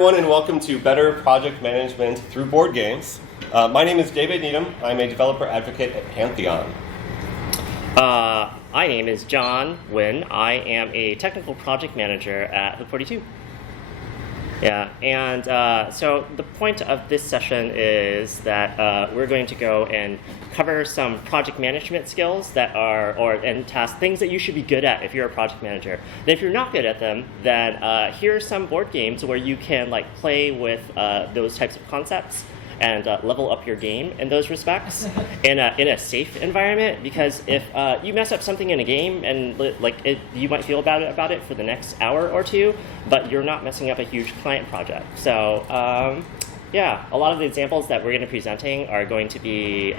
Everyone, and welcome to Better Project Management Through Board Games. My name is David Needham. I'm a developer advocate at Pantheon. My name is John Nguyen. I am a technical project manager at Hook 42. Yeah, and so the point of this session is that we're going to go and cover some project management skills that are, and tasks, things that you should be good at if you're a project manager. And if you're not good at them, then here are some board games where you can play with those types of concepts and level up your game in those respects in a safe environment. Because if you mess up something in a game and you might feel about it for the next hour or two, but you're not messing up a huge client project. So yeah, a lot of the examples that we're going to be presenting are going to be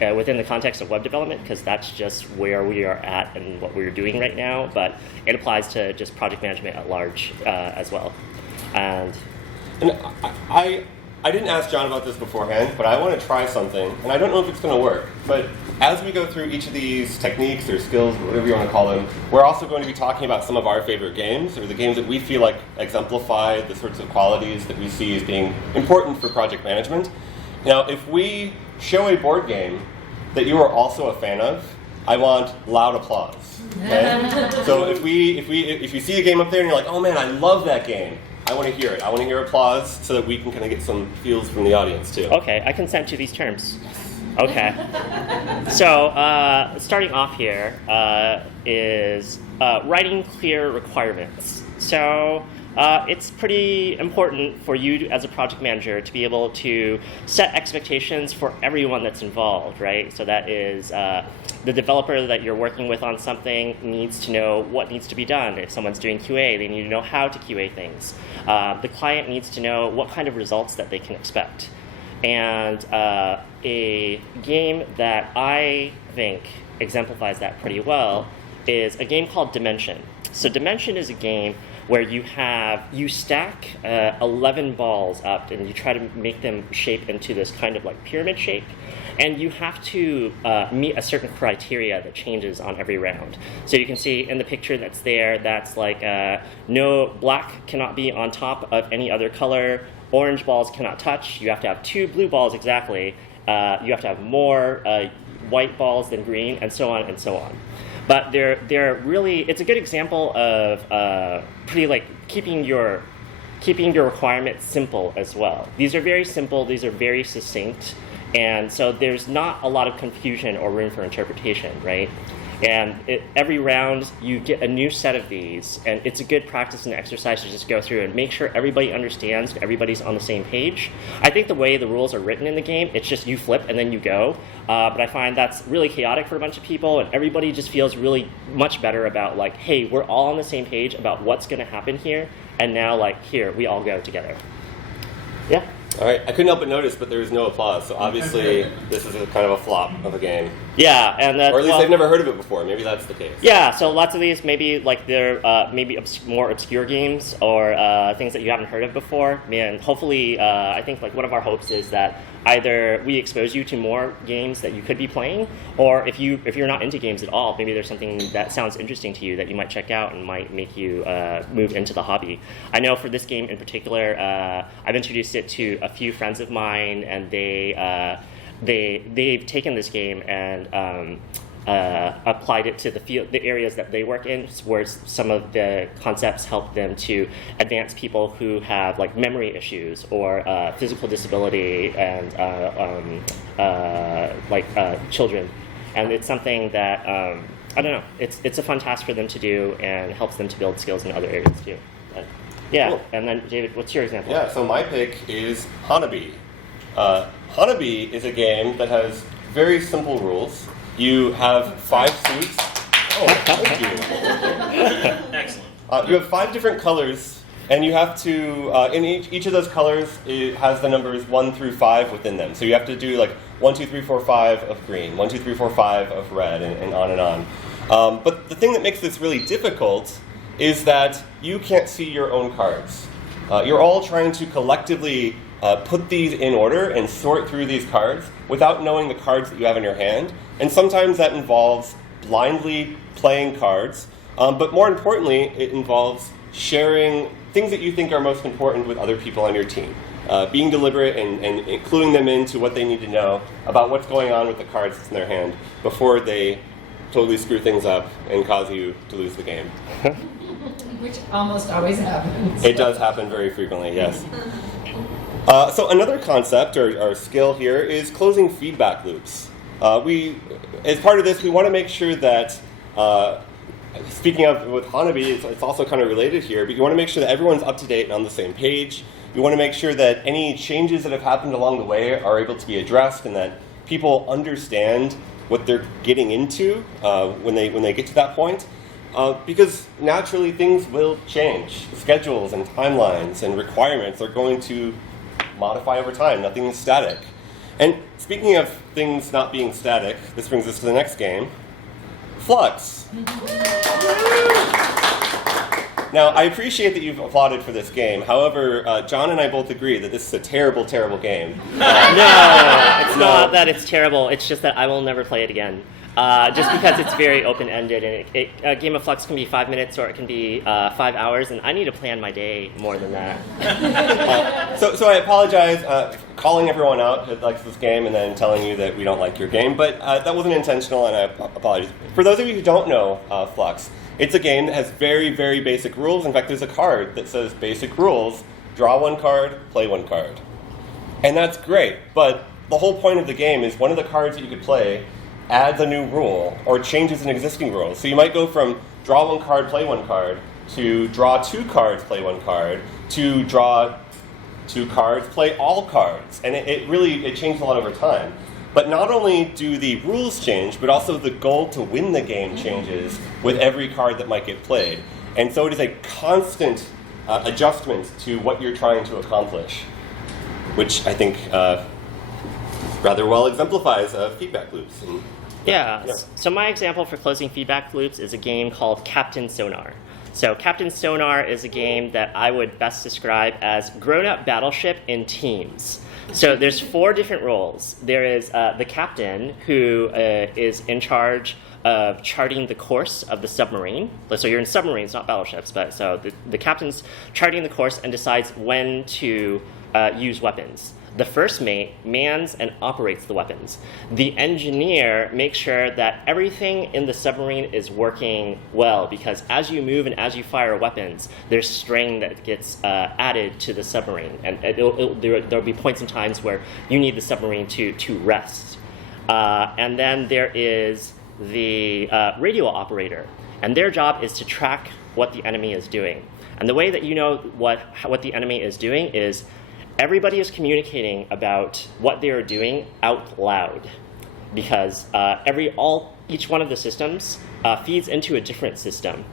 within the context of web development, because that's just where we are at and what we're doing right now. But it applies to just project management at large as well. And I didn't ask John about this beforehand, but I want to try something, and I don't know if it's going to work. But as we go through each of these techniques or skills, whatever you want to call them, we're also going to be talking about some of our favorite games, or the games that we feel like exemplify the sorts of qualities that we see as being important for project management. Now, if we show a board game that you are also a fan of, I want loud applause. Okay? So if you see a game up there and you're like, oh man, I love that game, I want to hear it. I want to hear applause so that we can kind of get some feels from the audience too. Okay, I consent to these terms. Okay. So starting off here is writing clear requirements. So it's pretty important for you as a project manager to be able to set expectations for everyone that's involved, right? So that is the developer that you're working with on something needs to know what needs to be done. If someone's doing QA, they need to know how to QA things. The client needs to know what kind of results that they can expect. And a game that I think exemplifies that pretty well is a game called Dimension. So Dimension is a game where you stack 11 balls up and you try to make them shape into this kind of pyramid shape. And you have to meet a certain criteria that changes on every round. So you can see in the picture that's there, that's no black cannot be on top of any other color. Orange balls cannot touch. You have to have 2 blue balls exactly. You have to have more white balls than green, and so on and so on. But they're really, it's a good example of pretty keeping your requirements simple as well. These are very simple. These are very succinct. And so there's not a lot of confusion or room for interpretation, right? And every round you get a new set of these, and it's a good practice and exercise to just go through and make sure everybody understands, everybody's on the same page. I think the way the rules are written in the game, it's just you flip and then you go. But I find that's really chaotic for a bunch of people, and everybody just feels really much better about hey, we're all on the same page about what's going to happen here, and now here, we all go together. Yeah? All right, I couldn't help but notice, but there was no applause. So obviously, this is kind of a flop of a game. Yeah, and that's, or at least they've never heard of it before. Maybe that's the case. Yeah, so lots of these maybe they're maybe more obscure games or things that you haven't heard of before. And hopefully, I think one of our hopes is that either we expose you to more games that you could be playing, or if you're not into games at all, maybe there's something that sounds interesting to you that you might check out and might make you move into the hobby. I know for this game in particular, I've introduced it to a few friends of mine, and they've taken this game and applied it to the areas that they work in, where some of the concepts help them to advance people who have memory issues or physical disability and children. And it's something that I don't know. It's a fun task for them to do and helps them to build skills in other areas too. Yeah, cool. And then David, what's your example? Yeah, so my pick is Hanabi. Hanabi is a game that has very simple rules. You have 5 suits. Oh, thank you. Excellent. You have 5 different colors, and you have to, in each of those colors, it has the numbers 1 through 5 within them. So you have to do 1, 2, 3, 4, 5 of green, 1, 2, 3, 4, 5 of red, and on and on. But the thing that makes this really difficult is that you can't see your own cards. You're all trying to collectively put these in order and sort through these cards without knowing the cards that you have in your hand. And sometimes that involves blindly playing cards, but more importantly, it involves sharing things that you think are most important with other people on your team. Being deliberate and including them into what they need to know about what's going on with the cards that's in their hand before they totally screw things up and cause you to lose the game. Which almost always happens. It does happen very frequently, yes. So another concept or skill here is closing feedback loops. As part of this, we want to make sure that, speaking of with Hanabi, it's also kind of related here, but you want to make sure that everyone's up to date and on the same page. You want to make sure that any changes that have happened along the way are able to be addressed and that people understand what they're getting into when they get to that point. Because naturally things will change. Schedules and timelines and requirements are going to modify over time. Nothing is static. And speaking of things not being static, this brings us to the next game, Flux. Now, I appreciate that you've applauded for this game. However, John and I both agree that this is a terrible, terrible game. No, it's not that it's terrible. It's just that I will never play it again. Just because it's very open-ended, and a game of Flux can be 5 minutes or it can be 5 hours, and I need to plan my day more than that. So I apologize for calling everyone out that likes this game and then telling you that we don't like your game, but that wasn't intentional, and I apologize. For those of you who don't know Flux, it's a game that has very, very basic rules. In fact, there's a card that says basic rules, draw one card, play one card. And that's great, but the whole point of the game is one of the cards that you could play adds a new rule or changes an existing rule. So you might go from draw one card, play one card, to draw 2 cards, play 1 card, to draw 2 cards, play all cards. And it really changes a lot over time. But not only do the rules change, but also the goal to win the game changes with every card that might get played. And so it is a constant adjustment to what you're trying to accomplish, which I think rather well exemplifies feedback loops. And, yeah, so my example for closing feedback loops is a game called Captain Sonar. So Captain Sonar is a game that I would best describe as grown-up battleship in teams. So there's 4 different roles. There is the captain, who is in charge of charting the course of the submarine. So you're in submarines, not battleships, but so the captain's charting the course and decides when to use weapons. The first mate mans and operates the weapons. The engineer makes sure that everything in the submarine is working well, because as you move and as you fire weapons, there's strain that gets added to the submarine. And there'll be points and times where you need the submarine to rest. And then there is the radio operator, and their job is to track what the enemy is doing. And the way that you know what the enemy is doing is everybody is communicating about what they are doing out loud, because each one of the systems feeds into a different system.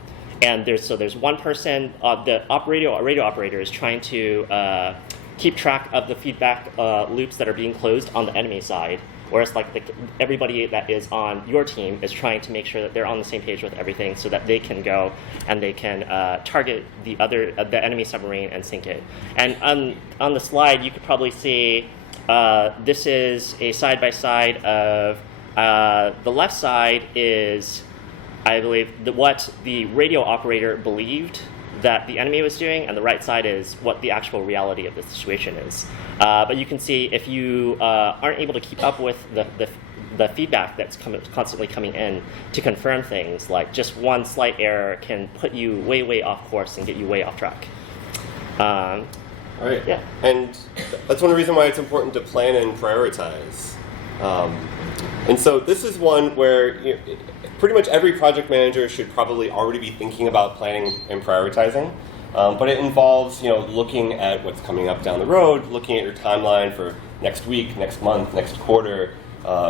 And there's one person, the radio operator is trying to keep track of the feedback loops that are being closed on the enemy side, whereas everybody that is on your team is trying to make sure that they're on the same page with everything, so that they can go and they can target the enemy submarine and sink it. And on the slide, you could probably see this is a side-by-side of the left side is, I believe, what the radio operator believed that the enemy was doing, and the right side is what the actual reality of the situation is. But you can see if you aren't able to keep up with the feedback that's constantly coming in to confirm things, like just one slight error can put you way, way off course and get you way off track. All right. Yeah. And that's one reason why it's important to plan and prioritize. And so this is one where pretty much every project manager should probably already be thinking about planning and prioritizing. But it involves looking at what's coming up down the road, looking at your timeline for next week, next month, next quarter,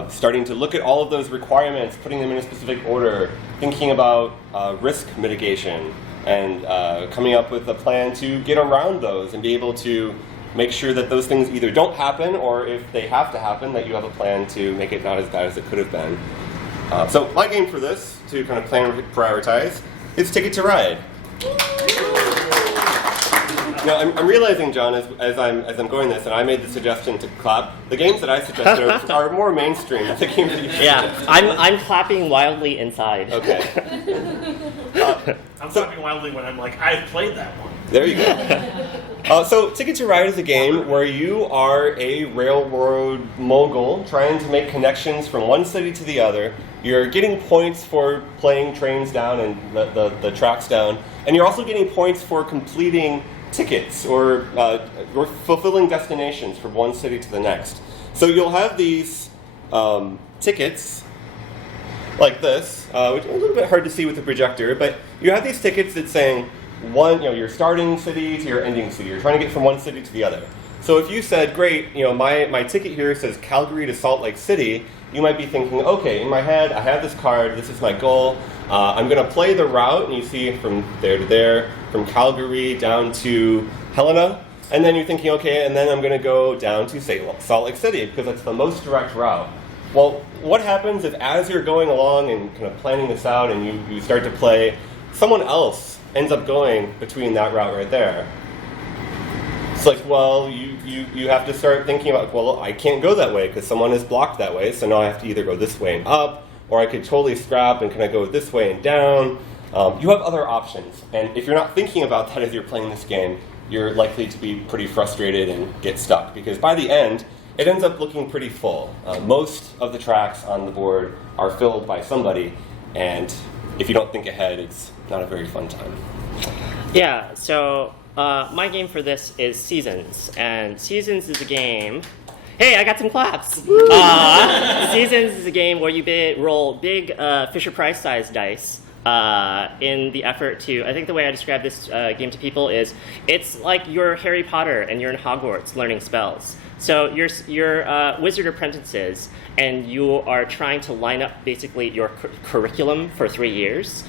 starting to look at all of those requirements, putting them in a specific order, thinking about risk mitigation, and coming up with a plan to get around those and be able to make sure that those things either don't happen, or if they have to happen, that you have a plan to make it not as bad as it could have been. So my game for this, to kind of plan and prioritize, is Ticket to Ride. Now, I'm realizing, John, as I'm going this, and I made the suggestion to clap, the games that I suggested are more mainstream than the games that you suggested. Yeah, I'm clapping wildly inside. Okay. I'm clapping wildly when I'm like, I've played that one. There you go. So Ticket to Ride is a game where you are a railroad mogul trying to make connections from one city to the other. You're getting points for playing trains down and the tracks down, and you're also getting points for completing tickets or fulfilling destinations from one city to the next. So you'll have these tickets like this, which is a little bit hard to see with the projector, but you have these tickets that's saying your starting city to your ending city. You're trying to get from one city to the other. So if you said, great, my ticket here says Calgary to Salt Lake City, you might be thinking, okay, in my head, I have this card, this is my goal, I'm going to play the route, and you see from there to there, from Calgary down to Helena, and then you're thinking, okay, and then I'm going to go down to, say, Salt Lake City, because that's the most direct route. Well, what happens if as you're going along and kind of planning this out and you start to play, someone else ends up going between that route right there? It's like, well, you have to start thinking about, well, I can't go that way because someone is blocked that way, so now I have to either go this way and up, or I could totally scrap and kind of go this way and down. You have other options, and if you're not thinking about that as you're playing this game, you're likely to be pretty frustrated and get stuck, because by the end, it ends up looking pretty full. Most of the tracks on the board are filled by somebody, and if you don't think ahead, it's not a very fun time. Yeah, so my game for this is Seasons, and Seasons is a game. Hey, I got some claps. Seasons is a game where you roll big Fisher-Price sized dice in the effort to. I think the way I describe this game to people is it's like you're Harry Potter and you're in Hogwarts learning spells. So you're wizard apprentices, and you are trying to line up basically your curriculum for 3 years.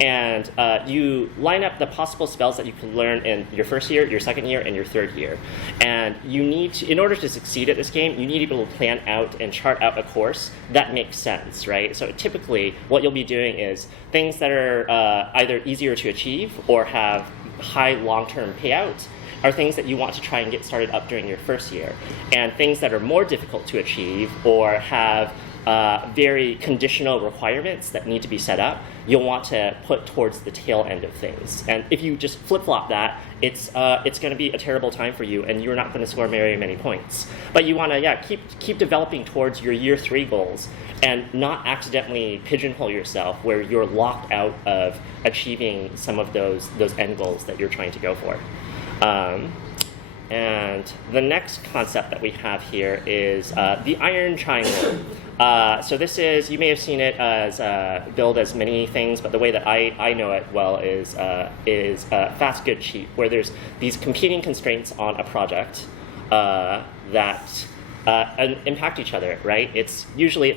And you line up the possible spells that you can learn in your first year, your second year, and your third year. And you need to, in order to succeed at this game, you need to be able to plan out and chart out a course that makes sense, right? So typically, what you'll be doing is things that are either easier to achieve or have high long-term payout are things that you want to try and get started up during your first year. And things that are more difficult to achieve or have very conditional requirements that need to be set up, you'll want to put towards the tail end of things. And if you just flip-flop that, it's going to be a terrible time for you, and you're not going to score very many points. But you want to keep developing towards your year 3 goals and not accidentally pigeonhole yourself where you're locked out of achieving some of those end goals that you're trying to go for. And the next concept that we have here is the iron triangle. So this is, you may have seen it as billed as many things, but the way that I know it well is fast, good, cheap, where there's these competing constraints on a project that impact each other, right? It's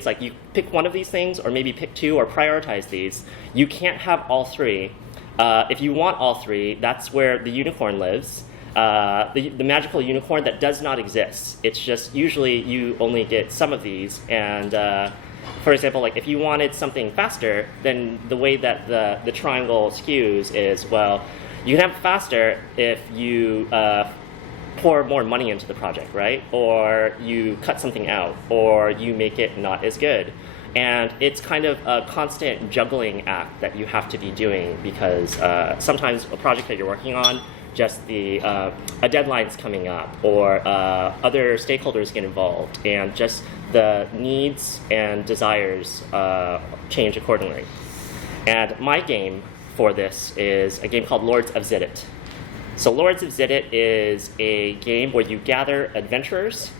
like you pick one of these things, or maybe pick 2, or prioritize these. You can't have all 3. If you want all 3, that's where the unicorn lives. The magical unicorn that does not exist. It's just usually you only get some of these, and for example, like if you wanted something faster, then the way that the triangle skews is, well, you can have it faster if you pour more money into the project, right? Or you cut something out, or you make it not as good. And it's kind of a constant juggling act that you have to be doing, because sometimes a project that you're working on, just a deadline's coming up, or other stakeholders get involved, and just the needs and desires change accordingly. And my game for this is a game called Lords of Zidit. So Lords of Zidit is a game where you gather adventurers,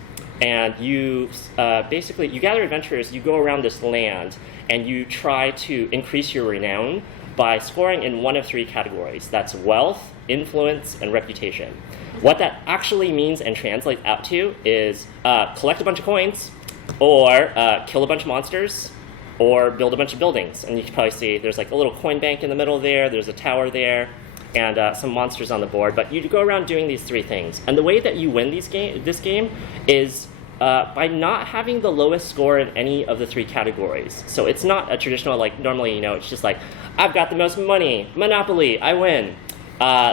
and you gather adventurers, you go around this land, and you try to increase your renown by scoring in one of 3 categories. That's wealth, influence, and reputation. What that actually means and translates out to is collect a bunch of coins, or kill a bunch of monsters, or build a bunch of buildings. And you can probably see there's like a little coin bank in the middle there, there's a tower there, and some monsters on the board. But you go around doing these 3 things. And the way that you win this game is by not having the lowest score in any of the 3 categories. So it's not a traditional, like normally, it's just like, I've got the most money, Monopoly, I win.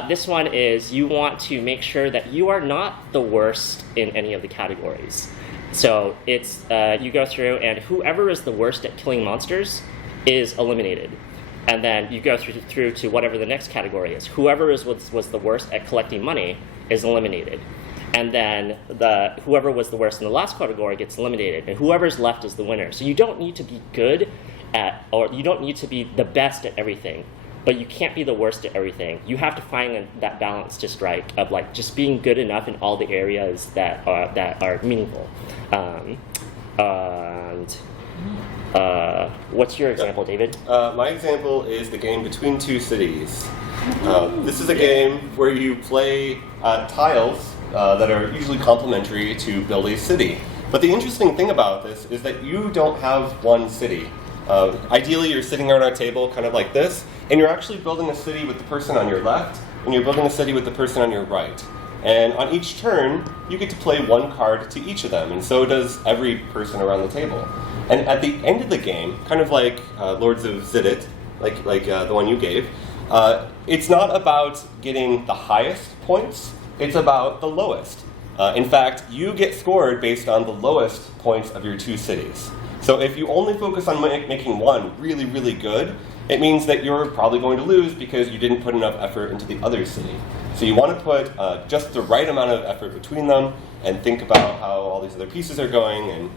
This one is you want to make sure that you are not the worst in any of the categories. So it's you go through, and whoever is the worst at killing monsters is eliminated. And then you go through to whatever the next category is. Whoever was the worst at collecting money is eliminated. And then whoever was the worst in the last category gets eliminated, and whoever's left is the winner. So you don't need to be good at, or you don't need to be the best at everything, but you can't be the worst at everything. You have to find that balance to strike of like just being good enough in all the areas that are meaningful. What's your example, David? My example is the game Between Two Cities. This is a game where you play tiles that are usually complementary to build a city. But the interesting thing about this is that you don't have one city. Ideally, you're sitting around our table kind of like this, and you're actually building a city with the person on your left, and you're building a city with the person on your right. And on each turn, you get to play one card to each of them, and so does every person around the table. And at the end of the game, kind of like Lords of Zidit, like the one you gave, it's not about getting the highest points, it's about the lowest. In fact, you get scored based on the lowest points of your two cities. So if you only focus on making one really, really good, it means that you're probably going to lose because you didn't put enough effort into the other city. So you want to put just the right amount of effort between them and think about how all these other pieces are going, and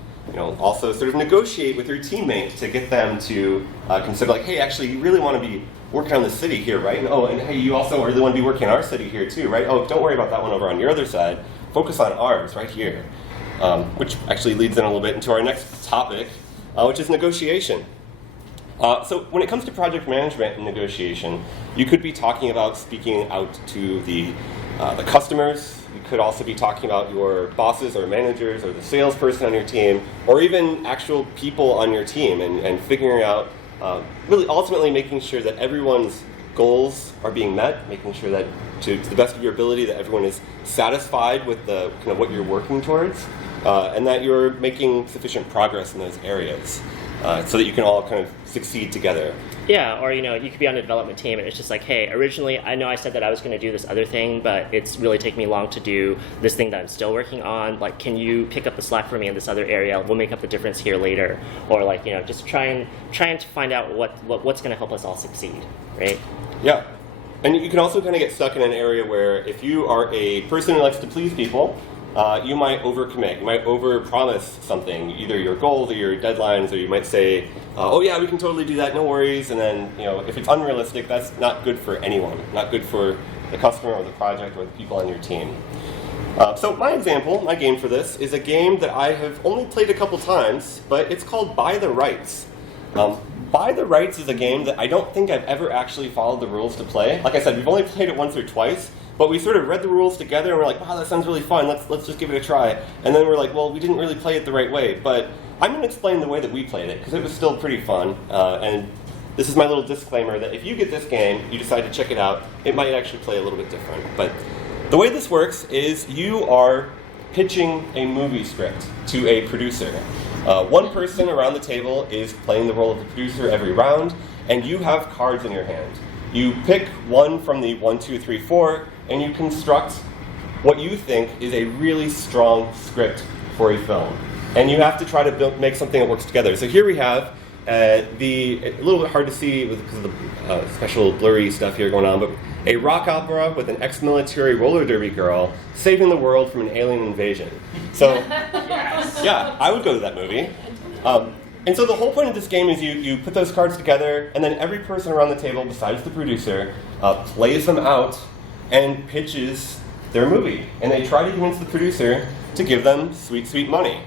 also sort of negotiate with your teammate to get them to consider like, hey, actually, you really want to be working on the city here, right? And hey, you also really want to be working on our city here too, right? Oh, don't worry about that one over on your other side. Focus on ours right here. Which actually leads in a little bit into our next topic, which is negotiation. So when it comes to project management and negotiation, you could be talking about speaking out to the customers. You could also be talking about your bosses or managers or the salesperson on your team, or even actual people on your team, and figuring out, really ultimately making sure that everyone's goals are being met, making sure that to the best of your ability that everyone is satisfied with the kind of what you're working towards, and that you're making sufficient progress in those areas. So that you can all kind of succeed together. Yeah, or you could be on a development team and it's just like, hey, originally I know I said that I was going to do this other thing, but it's really taken me long to do this thing that I'm still working on. Like, can you pick up the slack for me in this other area? We'll make up the difference here later. Or like, just trying to find out what's going to help us all succeed, right? Yeah, and you can also kind of get stuck in an area where if you are a person who likes to please people, you might overcommit. You might overpromise something, either your goals or your deadlines, or you might say, "Oh yeah, we can totally do that, no worries." And then, if it's unrealistic, that's not good for anyone. Not good for the customer or the project or the people on your team. So my game for this is a game that I have only played a couple times, but it's called By the Rights. By the Rights is a game that I don't think I've ever actually followed the rules to play. Like I said, we've only played it once or twice. But we sort of read the rules together and we're like, wow, that sounds really fun, let's just give it a try. And then we're like, well, we didn't really play it the right way. But I'm going to explain the way that we played it, because it was still pretty fun. And this is my little disclaimer that if you get this game, you decide to check it out, it might actually play a little bit different. But the way this works is you are pitching a movie script to a producer. One person around the table is playing the role of the producer every round, and you have cards in your hand. You pick one from the 1, 2, 3, 4, and you construct what you think is a really strong script for a film. And you have to try to make something that works together. So here we have a little bit hard to see because of the special blurry stuff here going on, but a rock opera with an ex-military roller derby girl saving the world from an alien invasion. So, yeah, I would go to that movie. And so the whole point of this game is you put those cards together, and then every person around the table, besides the producer, plays them out and pitches their movie. And they try to convince the producer to give them sweet, sweet money.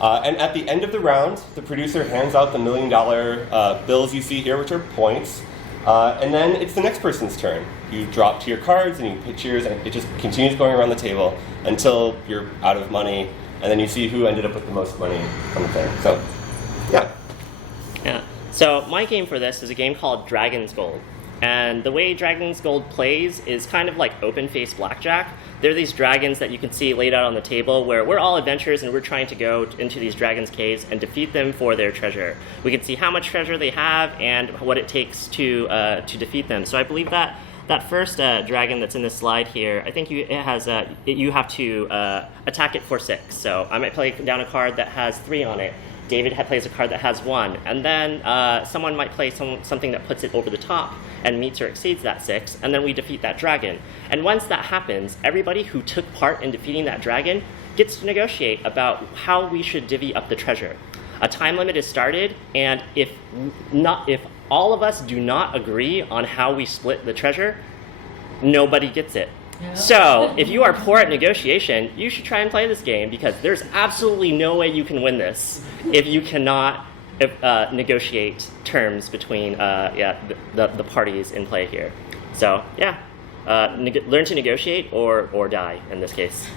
And at the end of the round, the producer hands out the $1 million bills you see here, which are points. And then it's the next person's turn. You drop to your cards and you pitch yours, and it just continues going around the table until you're out of money. And then you see who ended up with the most money on the thing. So, yeah. Yeah. So my game for this is a game called Dragon's Gold. And the way Dragon's Gold plays is kind of like open-faced blackjack. There are these dragons that you can see laid out on the table where we're all adventurers and we're trying to go into these dragons' caves and defeat them for their treasure. We can see how much treasure they have and what it takes to defeat them. So I believe that first dragon that's in this slide here, I think you have to attack it for 6. So I might play down a card that has 3 on it. David plays a card that has 1, and then someone might play something that puts it over the top and meets or exceeds that 6, and then we defeat that dragon. And once that happens, everybody who took part in defeating that dragon gets to negotiate about how we should divvy up the treasure. A time limit is started, and if all of us do not agree on how we split the treasure, nobody gets it. Yeah. So, if you are poor at negotiation, you should try and play this game, because there's absolutely no way you can win this if you cannot negotiate terms between the parties in play here. So, yeah. Learn to negotiate or die in this case.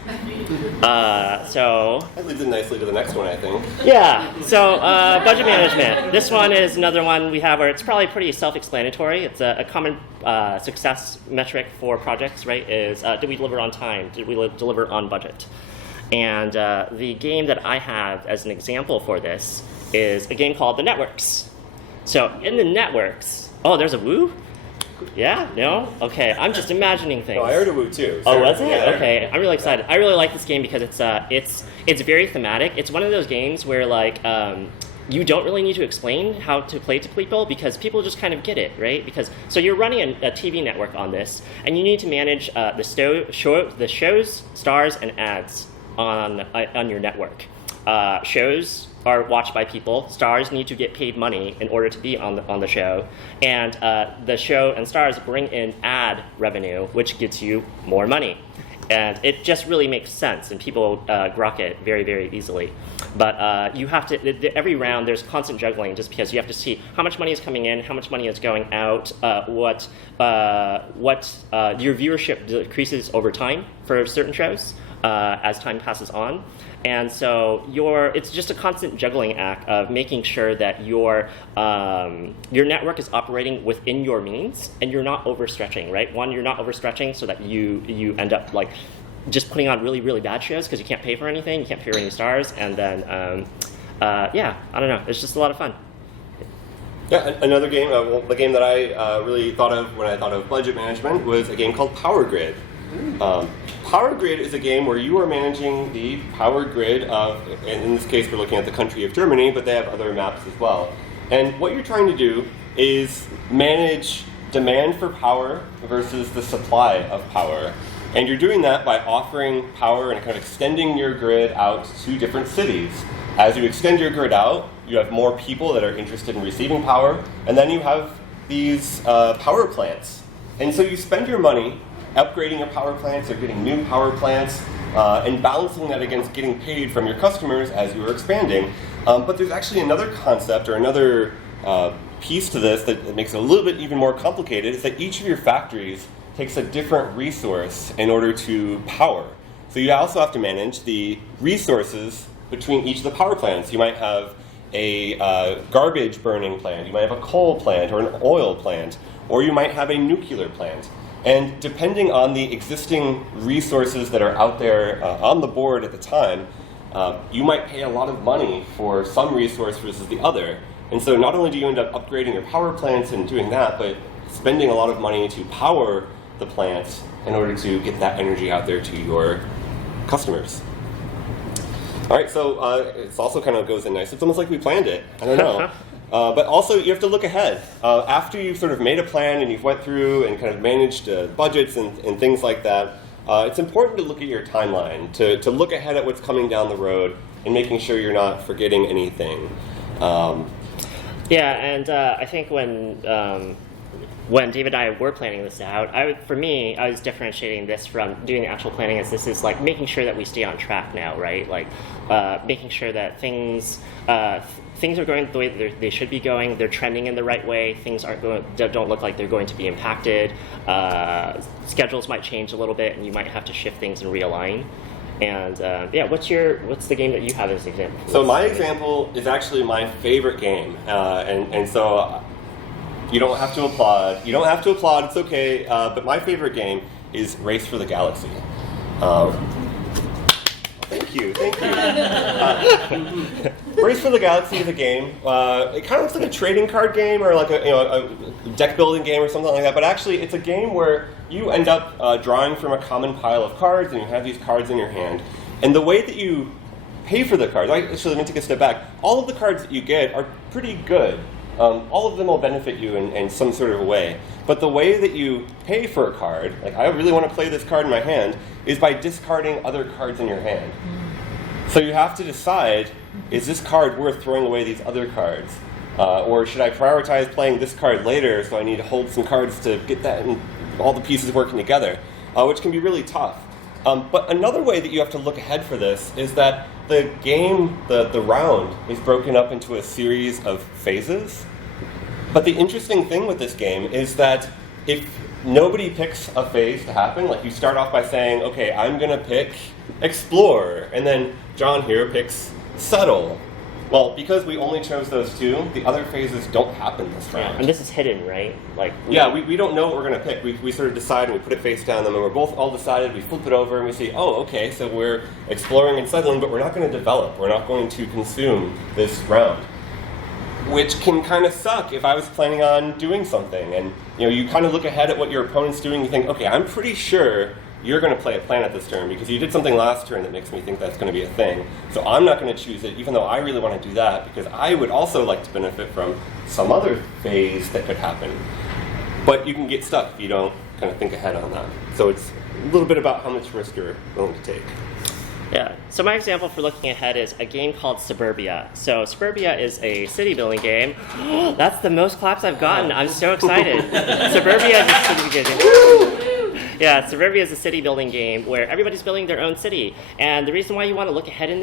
So that leads in nicely to the next one, I think. Yeah. So budget management. This one is another one we have where it's probably pretty self-explanatory. It's a common success metric for projects, right? Is did we deliver on time? Did we deliver on budget? And the game that I have as an example for this is a game called The Networks. So in The Networks, oh, there's a woo? Yeah? No? Okay, I'm just imagining things. No, I heard a woo too. Oh, was it? Yeah, okay, I'm really excited. I really like this game because it's very thematic. It's one of those games where you don't really need to explain how to play to people because people just kind of get it, right? So you're running a TV network on this, and you need to manage the shows, stars, and ads on your network. Shows are watched by people. Stars need to get paid money in order to be on the show, and the show and stars bring in ad revenue, which gets you more money, and it just really makes sense, and people grok it very, very easily. But you have to every round there's constant juggling, just because you have to see how much money is coming in, how much money is going out, what your viewership decreases over time for certain shows as time passes on. And so it's just a constant juggling act of making sure that your network is operating within your means and you're not overstretching, right? One, you're not overstretching so that you end up just putting on really, really bad shows because you can't pay for anything, you can't pay for any stars, and then, I don't know, it's just a lot of fun. Yeah, another game, the game that I really thought of when I thought of budget management was a game called Power Grid. Power Grid is a game where you are managing the power grid of, and in this case we're looking at the country of Germany, but they have other maps as well. And what you're trying to do is manage demand for power versus the supply of power. And you're doing that by offering power and kind of extending your grid out to different cities. As you extend your grid out, you have more people that are interested in receiving power, and then you have these power plants. And so you spend your money upgrading your power plants or getting new power plants and balancing that against getting paid from your customers as you are expanding. But there's actually another concept or another piece to this that makes it a little bit even more complicated, is that each of your factories takes a different resource in order to power. So you also have to manage the resources between each of the power plants. You might have a garbage burning plant, you might have a coal plant or an oil plant, or you might have a nuclear plant. And depending on the existing resources that are out there on the board at the time, you might pay a lot of money for some resource versus the other. And so not only do you end up upgrading your power plants and doing that, but spending a lot of money to power the plants in order to get that energy out there to your customers. All right, so it also kind of goes in nice. It's almost like we planned it. I don't know. But also, you have to look ahead. After you've sort of made a plan and you've went through and kind of managed budgets and things like that, it's important to look at your timeline, to look ahead at what's coming down the road and making sure you're not forgetting anything. Yeah, and I think when David and I were planning this out, I was differentiating this from doing the actual planning, as this is like making sure that we stay on track now, right? Like making sure that things are going the way they should be going. They're trending in the right way. Things don't look like they're going to be impacted. Schedules might change a little bit, and you might have to shift things and realign. And what's the game that you have as an example? So my example is actually my favorite game, and so you don't have to applaud. You don't have to applaud. It's okay. But my favorite game is Race for the Galaxy. Thank you. Race for the Galaxy is a game. It kind of looks like a trading card game or like a deck building game or something like that. But actually, it's a game where you end up drawing from a common pile of cards, and you have these cards in your hand. And the way that you pay for the cards. Actually, let me take a step back. All of the cards that you get are pretty good. All of them will benefit you in some sort of a way. But the way that you pay for a card, like I really want to play this card in my hand, is by discarding other cards in your hand. So you have to decide, is this card worth throwing away these other cards? Or should I prioritize playing this card later, so I need to hold some cards to get that and all the pieces working together, which can be really tough. But another way that you have to look ahead for this is that the game, the round, is broken up into a series of phases. But the interesting thing with this game is that if nobody picks a phase to happen, like you start off by saying, okay, I'm going to pick Explore, and then John here picks Settle. Well, because we only chose those two, the other phases don't happen this round. And this is hidden, right? Like we don't know what we're going to pick. We sort of decide and we put it face down, and then we're both all decided, we flip it over and we see, oh, okay, so we're exploring and settling, but we're not going to develop. We're not going to consume this round. Which can kind of suck if I was planning on doing something. And you kind of look ahead at what your opponent's doing and you think, okay, I'm pretty sure you're going to play a planet this turn because you did something last turn that makes me think that's going to be a thing. So I'm not going to choose it, even though I really want to do that, because I would also like to benefit from some other phase that could happen. But you can get stuck if you don't kind of think ahead on that. So it's a little bit about how much risk you're willing to take. Yeah, so my example for looking ahead is a game called Suburbia. So Suburbia is a city building game. That's the most claps I've gotten. I'm so excited. Suburbia is a city building game. Yeah, Suburbia is a city building game where everybody's building their own city. And the reason why you want to look ahead in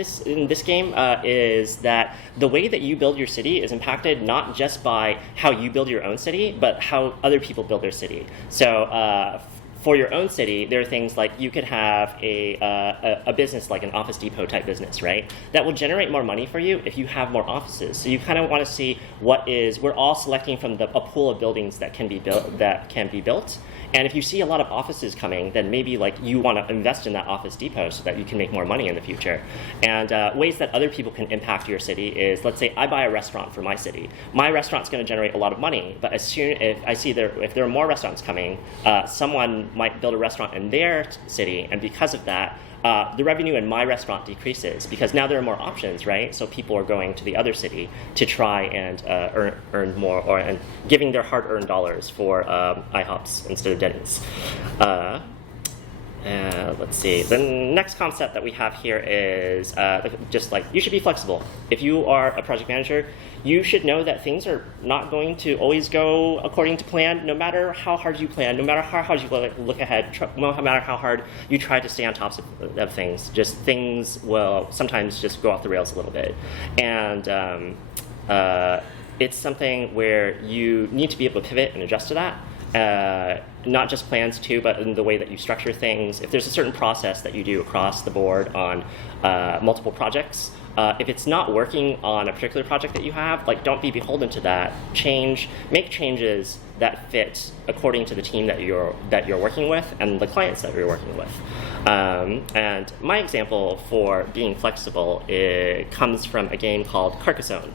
this game is that the way that you build your city is impacted not just by how you build your own city, but how other people build their city. So for your own city, there are things like you could have a business like an Office Depot type business, right? That will generate more money for you if you have more offices. So you kind of want to see we're all selecting from a pool of buildings that can be built. And if you see a lot of offices coming, then maybe like you want to invest in that Office Depot so that you can make more money in the future. And ways that other people can impact your city is, let's say I buy a restaurant for my city. My restaurant's going to generate a lot of money, but as soon as I see if there are more restaurants coming, someone might build a restaurant in their city, and because of that, the revenue in my restaurant decreases because now there are more options, right? So people are going to the other city to try and earn more, and giving their hard-earned dollars for IHOPs instead of Denny's. Let's see. The next concept that we have here is just like you should be flexible. If you are a project manager, you should know that things are not going to always go according to plan, no matter how hard you plan, no matter how hard you look ahead, no matter how hard you try to stay on top of things. Just things will sometimes just go off the rails a little bit. And it's something where you need to be able to pivot and adjust to that. Not just plans too, but in the way that you structure things. If there's a certain process that you do across the board on multiple projects, if it's not working on a particular project that you have, like don't be beholden to that. Make changes that fit according to the team that you're working with and the clients that you're working with. And my example for being flexible comes from a game called Carcassonne.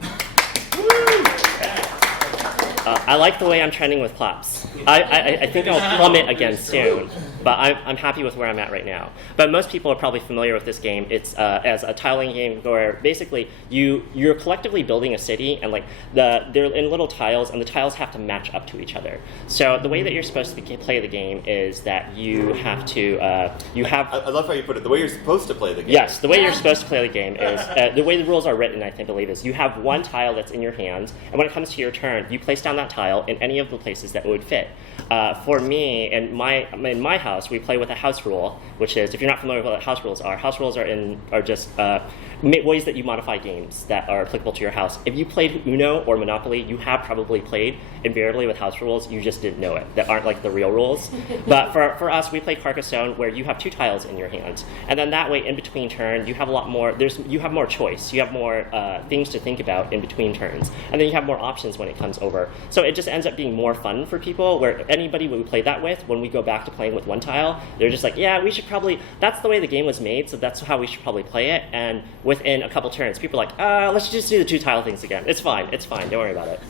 I like the way I'm trending with claps. I think I'll plummet again soon, but I'm happy with where I'm at right now. But most people are probably familiar with this game. It's as a tiling game where basically you're collectively building a city, and like they're in little tiles, and the tiles have to match up to each other. So the way that you're supposed to play the game is that you have to I love how you put it. The way you're supposed to play the game. Yes, the way you're supposed to play the game is the way the rules are written. I believe is you have one tile that's in your hand, and when it comes to your turn, you place down that tile in any of the places that would fit. For me, in my house, we play with a house rule, which is, if you're not familiar with what house rules are just ways that you modify games that are applicable to your house. If you played Uno or Monopoly, you have probably played invariably with house rules. You just didn't know it. That aren't like the real rules. But for us, we play Carcassonne, where you have two tiles in your hand, and then that way, in between turn, you have a lot more. You have more choice. You have more things to think about in between turns, and then you have more options when it comes over. So it just ends up being more fun for people. Where anybody we play that with, when we go back to playing with one tile, they're just like, yeah, we should probably. That's the way the game was made, so that's how we should probably play it. And within a couple turns, people are like, let's just do the two tile things again. It's fine. Don't worry about it.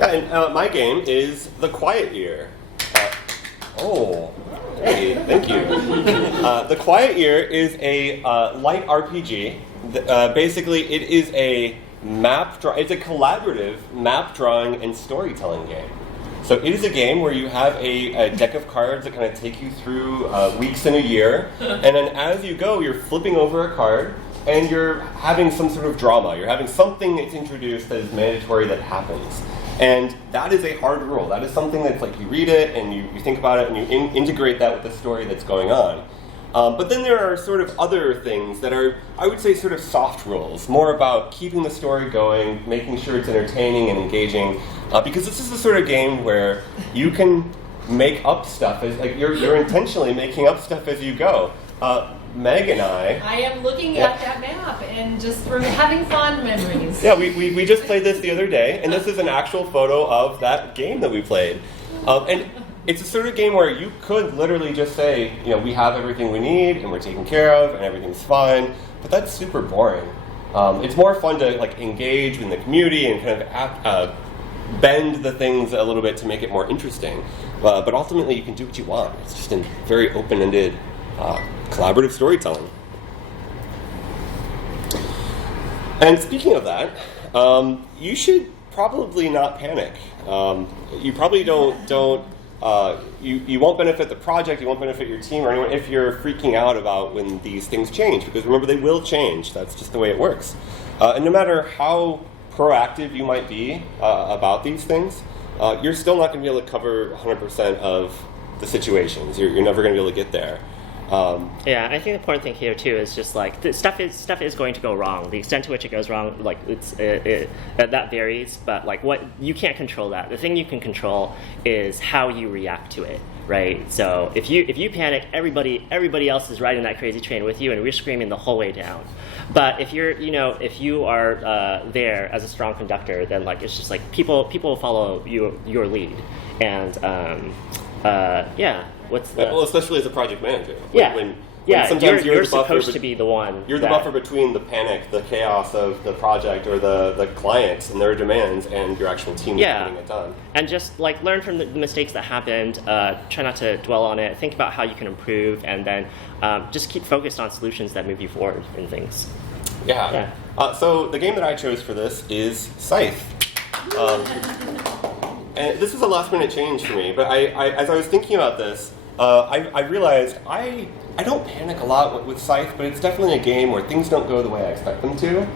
And my game is The Quiet Year. Hey, thank you. The Quiet Year is a light RPG. Basically, it is a it's a collaborative map drawing and storytelling game. So it is a game where you have a deck of cards that kind of take you through weeks in a year, and then as you go, you're flipping over a card, and you're having some sort of drama. You're having something that's introduced that is mandatory that happens. And that is a hard rule. That is something that's like you read it, and you think about it, and you integrate that with the story that's going on. But then there are sort of other things that are, I would say, sort of soft rules, more about keeping the story going, making sure it's entertaining and engaging, because this is the sort of game where you can make up stuff, like you're intentionally making up stuff as you go. Meg and I am looking at that map and just having fond memories. Yeah, we just played this the other day, and this is an actual photo of that game that we played. And it's a sort of game where you could literally just say, we have everything we need, and we're taken care of, and everything's fine, but that's super boring. It's more fun to like engage in the community and kind of bend the things a little bit to make it more interesting. But ultimately, you can do what you want. It's just a very open-ended, collaborative storytelling. And speaking of that, you should probably not panic. You probably you won't benefit the project, you won't benefit your team or anyone if you're freaking out about when these things change, because remember, they will change. That's just the way it works. And no matter how proactive you might be about these things, you're still not going to be able to cover 100% of the situations. You're never going to be able to get there. Yeah, I think the important thing here too is just like stuff is going to go wrong. The extent to which it goes wrong, like that varies. But like what you can't control that. The thing you can control is how you react to it, right? So if you panic, everybody else is riding that crazy train with you, and we're screaming the whole way down. But if you are there as a strong conductor, then like it's just like people will follow your lead, and yeah. Well, especially as a project manager. When sometimes you're the buffer supposed to be the one. You're the buffer between the panic, the chaos of the project or the clients and their demands, and your actual team getting it done. And just like learn from the mistakes that happened. Try not to dwell on it. Think about how you can improve, and then just keep focused on solutions that move you forward in things. Yeah. So the game that I chose for this is Scythe. And this is a last-minute change for me, but as I was thinking about this, I realized I don't panic a lot with Scythe, but it's definitely a game where things don't go the way I expect them to.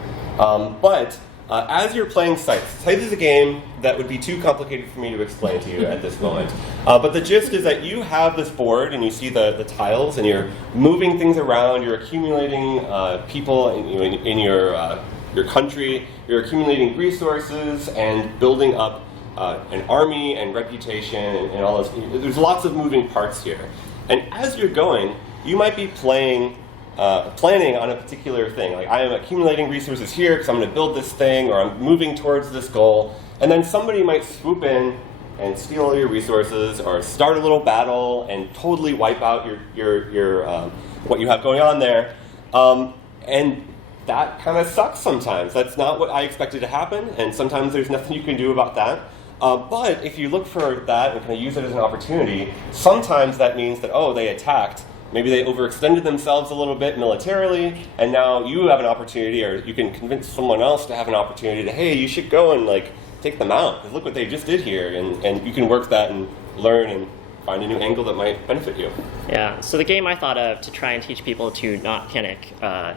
But as you're playing Scythe is a game that would be too complicated for me to explain to you at this moment. But the gist is that you have this board, and you see the tiles, and you're moving things around, you're accumulating people in your country, you're accumulating resources and building up an army and reputation and all this. There's lots of moving parts here. And as you're going, you might be planning on a particular thing. Like, I am accumulating resources here because I'm going to build this thing, or I'm moving towards this goal. And then somebody might swoop in and steal all your resources, or start a little battle and totally wipe out your what you have going on there. And that kind of sucks sometimes. That's not what I expected to happen, and sometimes there's nothing you can do about that. But if you look for that and kind of use it as an opportunity, sometimes that means that, they attacked. Maybe they overextended themselves a little bit militarily, and now you have an opportunity, or you can convince someone else to have an opportunity to, hey, you should go and take them out, because look what they just did here, and you can work that and learn and find a new angle that might benefit you. Yeah, so the game I thought of to try and teach people to not panic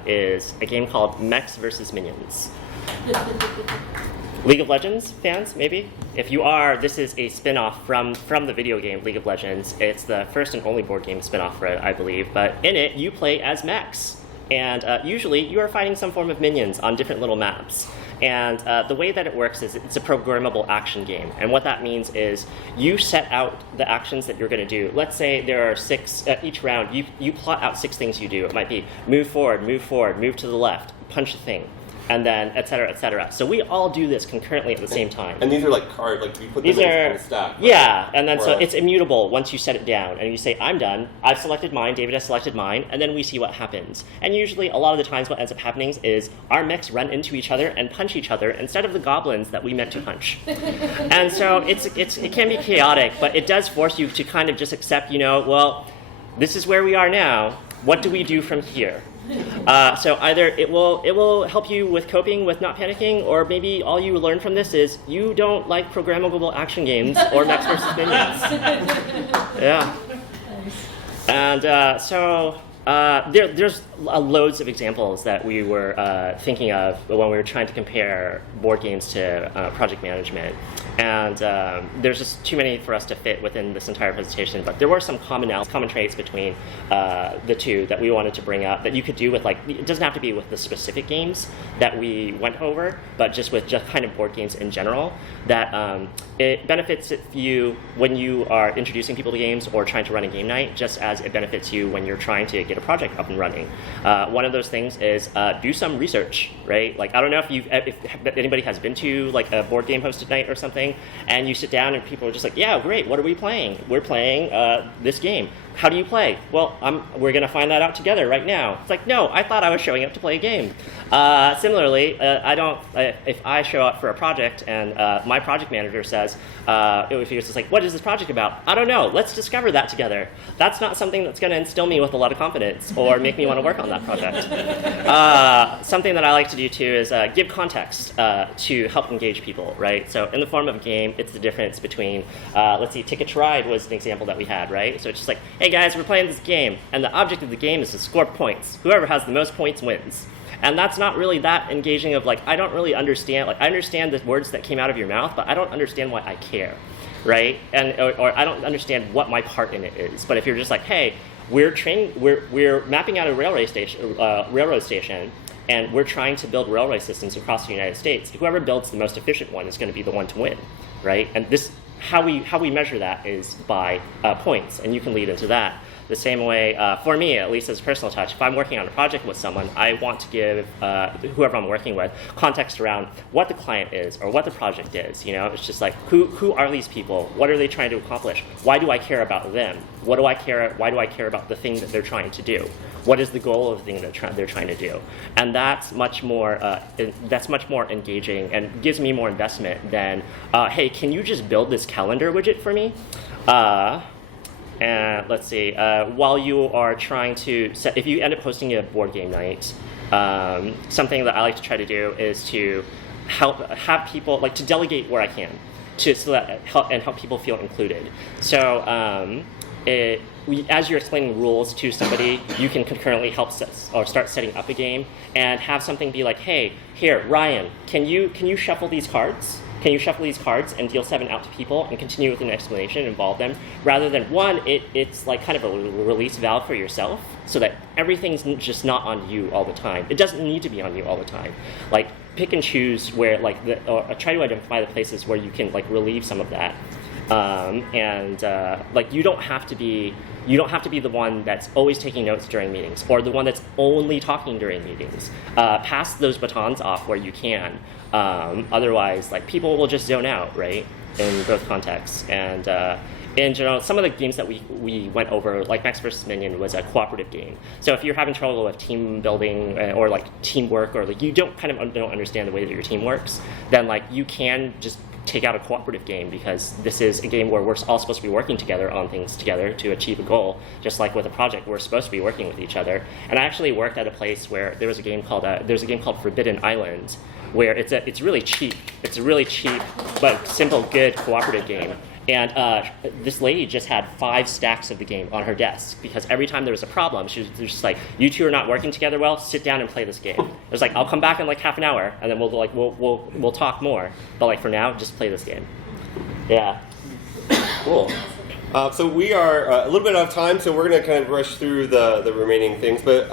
is a game called Mechs versus Minions. League of Legends fans, maybe? If you are, this is a spin-off from the video game League of Legends. It's the first and only board game spin-off for it, I believe. But in it, you play as mechs. And usually, you are fighting some form of minions on different little maps. And the way that it works is it's a programmable action game. And what that means is you set out the actions that you're going to do. Let's say there are 6, each round, you plot out 6 things you do. It might be move forward, move to the left, punch a thing, and then et cetera, et cetera. So we all do this concurrently at the same time. And these are like cards, like you put them in a stack. Right? Yeah, and then so it's immutable once you set it down. And you say, I'm done, I've selected mine, David has selected mine, and then we see what happens. And usually, a lot of the times what ends up happening is our mechs run into each other and punch each other instead of the goblins that we meant to punch. And so it can be chaotic, but it does force you to kind of just accept, this is where we are now. What do we do from here? So either it will help you with coping with not panicking, or maybe all you learn from this is you don't like programmable action games or Max versus Minions. Yeah. And there's loads of examples that we were thinking of when we were trying to compare board games to project management. And there's just too many for us to fit within this entire presentation, but there were some common traits between the two that we wanted to bring up that you could do with, like, it doesn't have to be with the specific games that we went over, but just with just kind of board games in general, that it benefits you when you are introducing people to games or trying to run a game night, just as it benefits you when you're trying to get a project up and running. One of those things is do some research, right? Like, I don't know if anybody has been to like a board game hosted night or something, and you sit down and people are just like, yeah, great, what are we playing? We're playing this game. How do you play? Well, we're going to find that out together right now. It's like, no, I thought I was showing up to play a game. Similarly, if I show up for a project and my project manager says, if he was just like, what is this project about? I don't know. Let's discover that together. That's not something that's going to instill me with a lot of confidence or make me want to work on that project. Something that I like to do too is give context to help engage people, right? So in the form of a game, it's the difference between, let's see, Ticket to Ride was an example that we had, right? So it's just like, hey guys, we're playing this game, and the object of the game is to score points. Whoever has the most points wins. And that's not really that engaging of, like, I don't really understand, like, I understand the words that came out of your mouth, but I don't understand why I care, right? And or I don't understand what my part in it is. But if you're just like, hey, we're mapping out a railroad station, and we're trying to build railway systems across the United States, whoever builds the most efficient one is going to be the one to win, right? And this, how we measure that is by points, and you can lead into that. The same way, for me, at least as a personal touch, if I'm working on a project with someone, I want to give whoever I'm working with context around what the client is or what the project is. You know, it's just like, who are these people? What are they trying to accomplish? Why do I care about them? Why do I care about the thing that they're trying to do? What is the goal of the thing they're trying to do? And that's much more engaging and gives me more investment than, hey, can you just build this calendar widget for me? And let's see, while you are trying to set, if you end up hosting a board game night, something that I like to try to do is to have people, like, to delegate where I can, so that help people feel included. So as you're explaining rules to somebody, you can concurrently help start setting up a game and have something be like, hey, here, Ryan, can you shuffle these cards? Can you shuffle these cards and deal 7 out to people and continue with an explanation and involve them? Rather than it's like kind of a release valve for yourself, so that everything's just not on you all the time. It doesn't need to be on you all the time. Like, pick and choose where, like, or try to identify the places where you can, like, relieve some of that. Like, you don't have to be the one that's always taking notes during meetings, or the one that's only talking during meetings. Pass those batons off where you can. Otherwise, like, people will just zone out, right, in both contexts. And in general, some of the games that we went over, like Max vs. Minion, was a cooperative game. So if you're having trouble with team building or, like, teamwork, or, like, you don't understand the way that your team works, then, like, you can just take out a cooperative game, because this is a game where we're all supposed to be working together on things together to achieve a goal. Just like with a project, we're supposed to be working with each other. And I actually worked at a place where there was a game called Forbidden Island, where it's really cheap. It's a really cheap but simple, good cooperative game. And this lady just had 5 stacks of the game on her desk, because every time there was a problem, she was just like, you two are not working together well, sit down and play this game. It was like, I'll come back in like half an hour, and then we'll talk more. But, like, for now, just play this game. Yeah. Cool. So we are a little bit out of time, so we're going to kind of rush through the remaining things. But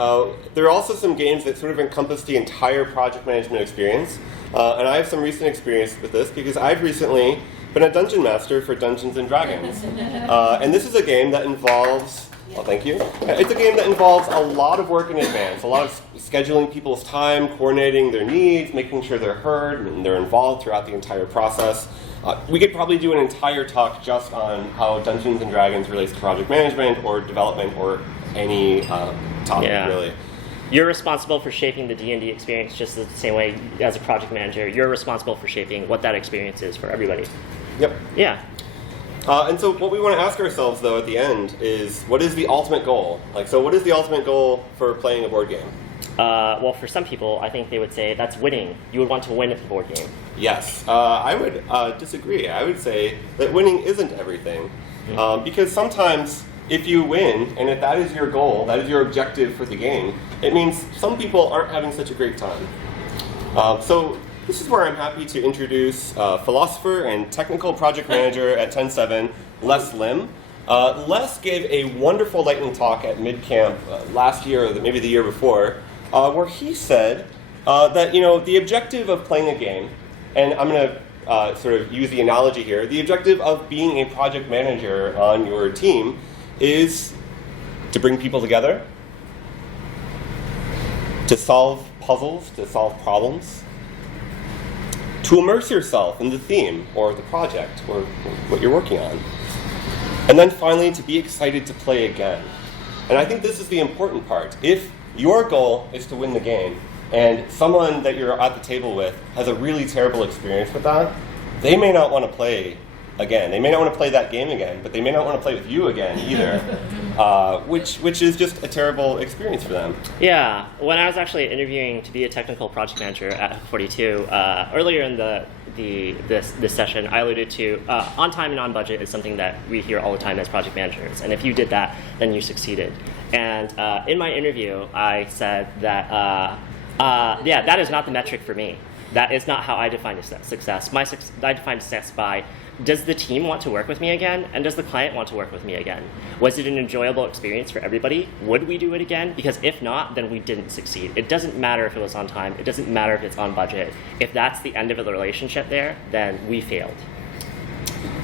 there are also some games that sort of encompass the entire project management experience. And I have some recent experience with this, because I've recently been a dungeon master for Dungeons & Dragons. And this is a game that involves, well, thank you. It's a game that involves a lot of work in advance, a lot of scheduling people's time, coordinating their needs, making sure they're heard and they're involved throughout the entire process. We could probably do an entire talk just on how Dungeons & Dragons relates to project management or development or any topic, really. You're responsible for shaping the D&D experience just the same way as a project manager. You're responsible for shaping what that experience is for everybody. Yep. Yeah. And so what we want to ask ourselves, though, at the end is, what is the ultimate goal? So what is the ultimate goal for playing a board game? Well, for some people, I think they would say that's winning. You would want to win at the board game. Yes. I would disagree. I would say that winning isn't everything. Because sometimes if you win, and if that is your goal, that is your objective for the game, it means some people aren't having such a great time. So this is where I'm happy to introduce philosopher and technical project manager at 10.7, Les Lim. Les gave a wonderful lightning talk at MidCamp last year, or maybe the year before, where he said that the objective of playing a game, and I'm going to sort of use the analogy here, the objective of being a project manager on your team is to bring people together, to solve puzzles, to solve problems, to immerse yourself in the theme or the project or what you're working on. And then finally, to be excited to play again. And I think this is the important part. If your goal is to win the game, and someone that you're at the table with has a really terrible experience with that, they may not want to play again. They may not want to play that game again, but they may not want to play with you again either, which is just a terrible experience for them. Yeah, when I was actually interviewing to be a technical project manager at 42, earlier in this session, I alluded to on time and on budget is something that we hear all the time as project managers. And if you did that, then you succeeded. And in my interview, I said that, yeah, that is not the metric for me. That is not how I define success. I define success by, does the team want to work with me again? And does the client want to work with me again? Was it an enjoyable experience for everybody? Would we do it again? Because if not, then we didn't succeed. It doesn't matter if it was on time. It doesn't matter if it's on budget. If that's the end of the relationship there, then we failed.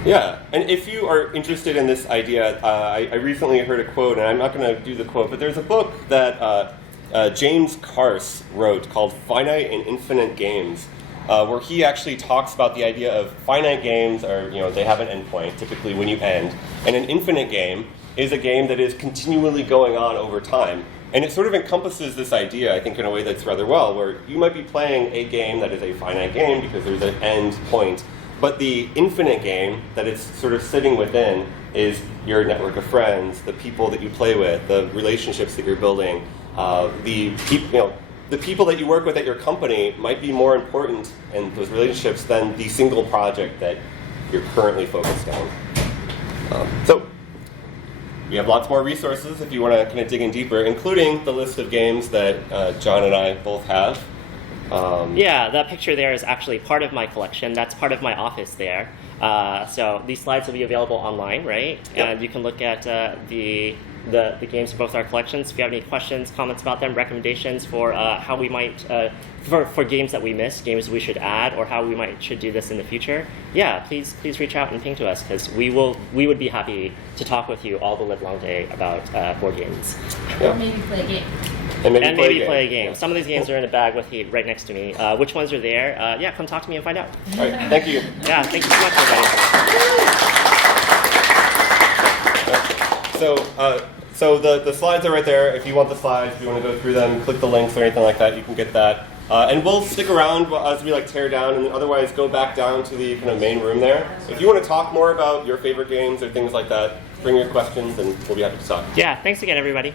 Yeah, and if you are interested in this idea, I recently heard a quote, and I'm not going to do the quote, but there's a book that James Carse wrote called Finite and Infinite Games, where he actually talks about the idea of finite games are, they have an endpoint, typically when you end, and an infinite game is a game that is continually going on over time. And it sort of encompasses this idea, I think, in a way that's rather well, where you might be playing a game that is a finite game because there's an end point, but the infinite game that it's sort of sitting within is your network of friends, the people that you play with, the relationships that you're building, the people that you work with at your company might be more important in those relationships than the single project that you're currently focused on. So we have lots more resources if you want to kind of dig in deeper, including the list of games that John and I both have. Yeah, that picture there is actually part of my collection. That's part of my office there. So these slides will be available online, right? Yep. And you can look at the games in both our collections. If you have any questions, comments about them, recommendations for how we might, for games that we missed, games we should add, or how we should do this in the future, yeah, please reach out and ping to us, because we would be happy to talk with you all the livelong day about board games. Yeah. Or maybe play a game. And maybe play a game. Yeah. Some of these games are in a bag with you right next to me. Which ones are there? Yeah, come talk to me and find out. All right, thank you. Yeah, thank you so much, everybody. So the slides are right there. If you want the slides, if you want to go through them, click the links or anything like that, you can get that. And we'll stick around as we tear down, and then otherwise go back down to the kind of main room there. If you want to talk more about your favorite games or things like that, bring your questions, and we'll be happy to talk. Yeah, thanks again, everybody.